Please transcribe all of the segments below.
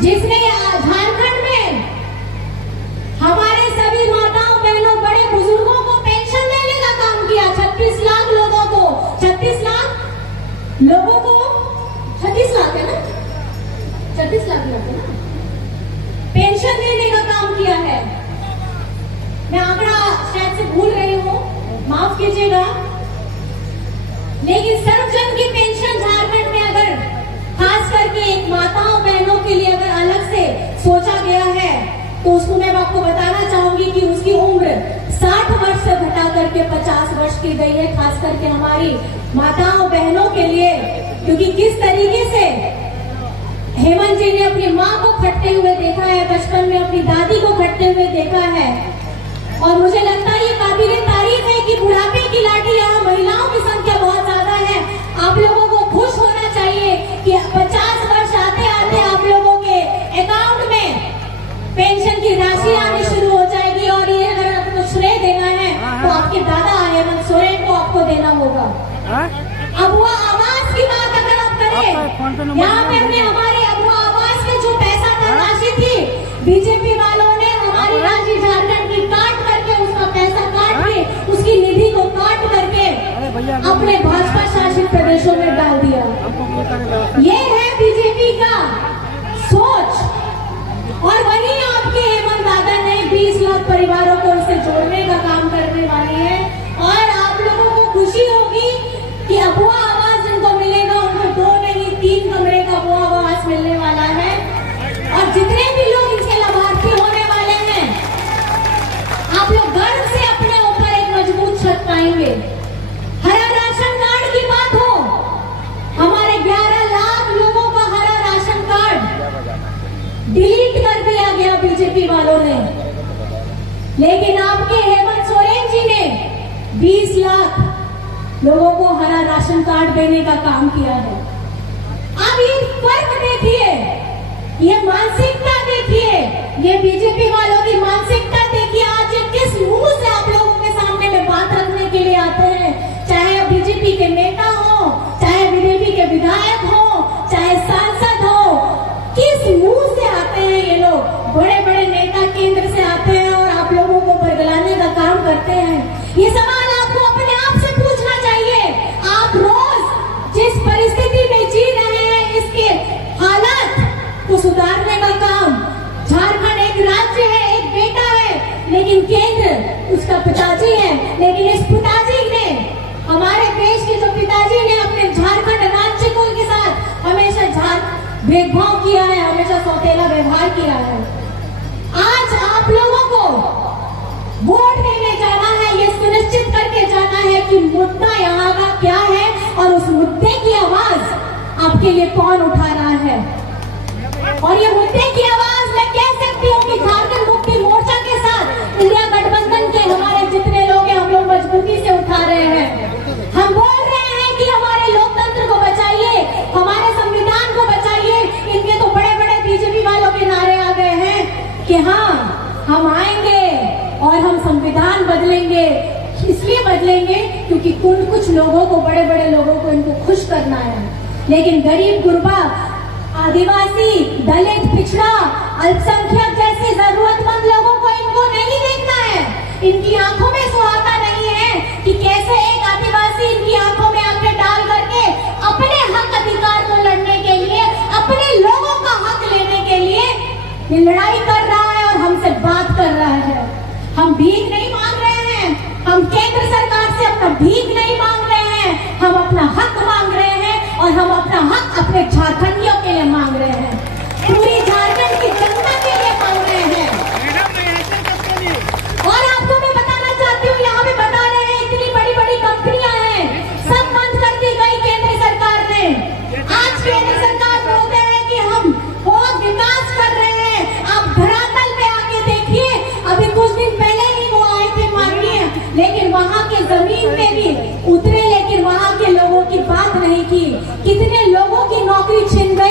जिसने झारखंड में हमारे सभी माताओं बहनों बड़े बुजुर्गों को पेंशन देने का काम किया। 36 लाख लोगों को, 36 लाख लोगों को, 36 लाख है ना, 36 लाख लोगों को पेंशन देने का काम किया है। मैं आंकड़ा शायद से भूल रही हूँ, माफ कीजिएगा, लेकिन सर्वजन की पेंशन झारखंड में अगर खास करके एक माताओं बहनों के लिए अगर अलग से सोचा गया है तो उसको मैं आपको बताना चाहूंगी कि उसकी उम्र 60 वर्ष से घटा करके 50 वर्ष की गई है, खास करके हमारी माताओं बहनों के लिए। क्योंकि किस तरीके से हेमंत जी ने अपनी माँ को खटते हुए देखा है, बचपन में अपनी दादी को खटते हुए देखा है, और मुझे लगता है ये काबिले तारीफ है कि बुढ़ापे की लाठी यहाँ महिलाओं की संख्या बहुत ज्यादा है। आप लोगों को खुश होना चाहिए कि 50 वर्ष आते आते आप लोगों के अकाउंट में पेंशन की राशि आनी शुरू हो जाएगी। और ये अगर आपको श्रेय देना है तो आपके दादा हेमंत सोरेन को आपको देना होगा। अब वो आवास की बात अगर आप करें, यहाँ पे हमने हमारे अबुआ आवास में जो पैसा धनराशि थी, बीजेपी वालों ने हमारी राज्य झारखंड की काट करके उसका पैसा काट के उसकी निधि को काट करके अपने भाजपा शासित प्रदेशों में डाल दिया। ये है बीजेपी का सोच। और वहीं आपके हेमंत दादा ने 20 लाख परिवारों को इससे जोड़ने का काम करने वाले हैं। और आप लोगों को खुशी होगी कि अबुआ आवास जिनको मिलेगा उनको 2 नहीं 3 कमरे का अबुआ आवास मिलने वाला है। और जितने भी लोग इसके लाभार्थी होने वाले हैं, आप लोग गर्व से अपने ऊपर एक मजबूत छत पाएंगे। हरा राशन कार्ड की बात हो, हमारे 11 लाख लोगों का हरा राशन कार्ड डिलीट कर दिया गया बीजेपी वालों ने, लेकिन आपके हेमंत सोरेन जी ने 20 लाख लोगों को हरा राशन कार्ड देने का काम किया है। अब ये फर्क देखिए, ये मानसिकता देखिए, ये बीजेपी वालों की मानसिकता देखिए। आज ये किस मुंह से आप लोगों के सामने में बात रखने के लिए आते हैं, चाहे बीजेपी के नेता हो, चाहे बीजेपी के विधायक हो, चाहे सांसद हो, किस मुंह से आते हैं ये लोग। बड़े बड़े नेता केंद्र से आते हैं और आप लोगों को बरगलाने का काम करते हैं। ये सवाल आपको अपने आप से पूछना चाहिए। आप रोज जिस परिस्थिति में जी रहे हैं, इसके हालात को सुधारने का काम, झारखंड एक राज्य है, एक बेटा है, लेकिन केंद्र उसका पिताजी है। लेकिन इस पिताजी ने, हमारे देश के जो पिताजी ने अपने झारखंड राज्य को के साथ हमेशा भेदभाव किया है, हमेशा सौतेला व्यवहार किया है। आज आप लोगों को वोट देने जाना है, ये सुनिश्चित करके जाना है कि मुद्दा यहाँ का क्या है और उस मुद्दे की आवाज आपके लिए कौन उठा रहा है। और ये मुद्दे की आवाज मैं कह सकती हूँ कि झारखंड मुक्ति मोर्चा के साथ इंडिया गठबंधन के हमारे जितने लोग हैं, हम लोग मजबूती से उठा रहे हैं। हम बोल रहे हैं कि हमारे लोकतंत्र को बचाइए, हमारे संविधान को बचाइए। इनके तो बड़े बड़े बीजेपी वालों के नारे आ गए हैं कि हाँ हम आएंगे और हम संविधान बदलेंगे। इसलिए बदलेंगे क्योंकि कुछ लोगों को, बड़े बड़े लोगों को इनको खुश करना है, लेकिन गरीब गुरबा, आदिवासी, दलित, पिछड़ा, अल्पसंख्यक जैसे जरूरतमंद लोगों को इनको नहीं देखना है। इनकी आंखों में सुहाता नहीं है कि कैसे एक आदिवासी इनकी आंखों में आंखें डाल करके अपने हक अधिकार को लड़ने के लिए, अपने लोगों का हक लेने के लिए ये लड़ाई कर रहा है और हमसे बात कर रहा है। हम भीख नहीं मांग रहे हैं, हम केंद्र सरकार से अपना भीख नहीं मांग रहे हैं, हम अपना हक मांग रहे हैं। और हम अपना हक अपने झारखंडियों के लिए मांग रहे हैं, पूरी झारखंड की जनता के लिए मांग रहे हैं। और आपको मैं बताना चाहती हूँ, यहाँ पे बता रहे हैं इतनी बड़ी बड़ी कंपनियां हैं, सब बंद कर दी गई केंद्र सरकार ने। आज केंद्र सरकार बोलते हैं कि हम बहुत विकास कर रहे हैं। आप धरातल पे आके देखिए, अभी कुछ दिन पहले ही वो आए थे माननीय, लेकिन वहाँ के जमीन पे भी उतरे, लेकिन वहाँ के लोगों की बात नहीं की। कितने लोगों की नौकरी छिन गई।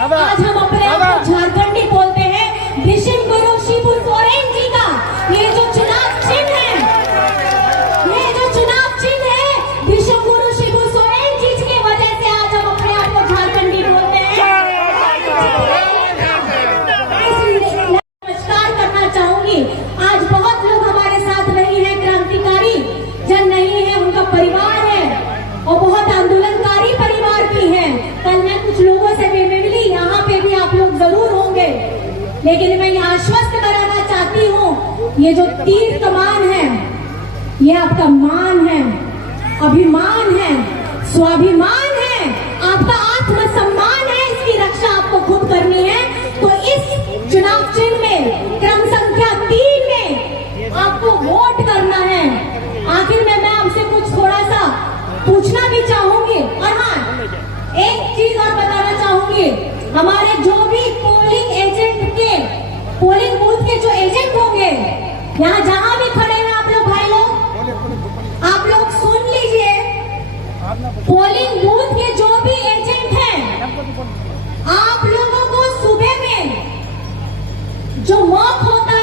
आज हम अपने आप को झारखंडी बोलते हैं। भीष्म गुरु शिबू सोरेन जी का ये जो चुनाव चिन्ह है, ये जो चुनाव चिन्ह है, भीष्म गुरु शिबू सोरेन जी की वजह से आज हम अपने आप को झारखंडी बोलते हैं। नमस्कार करना चाहूंगी। आज बहुत लोग हमारे साथ नहीं है, क्रांतिकारी जन नहीं है, उनका परिवार है और बहुत आंदोलनकारी परिवार भी है। कल मैं कुछ लोगों से भी मिली, यहाँ पे भी आप लोग जरूर होंगे, लेकिन मैं ये आश्वस्त कराना चाहती हूँ, ये जो तीर कमान है ये आपका मान है, अभिमान है, स्वाभिमान है, आपका आत्मसम्मान है। इसकी रक्षा आपको खुद करनी है। तो इस चुनाव चिन्ह में क्रम संख्या 3 में आपको वोट करना है। आखिर में मैं आपसे कुछ थोड़ा सा पूछना भी चाहूंगी। और हाँ, एक चीज और बताना चाहूंगी, हमारे जो भी पोलिंग एजेंट के, पोलिंग बूथ के जो एजेंट होंगे, यहाँ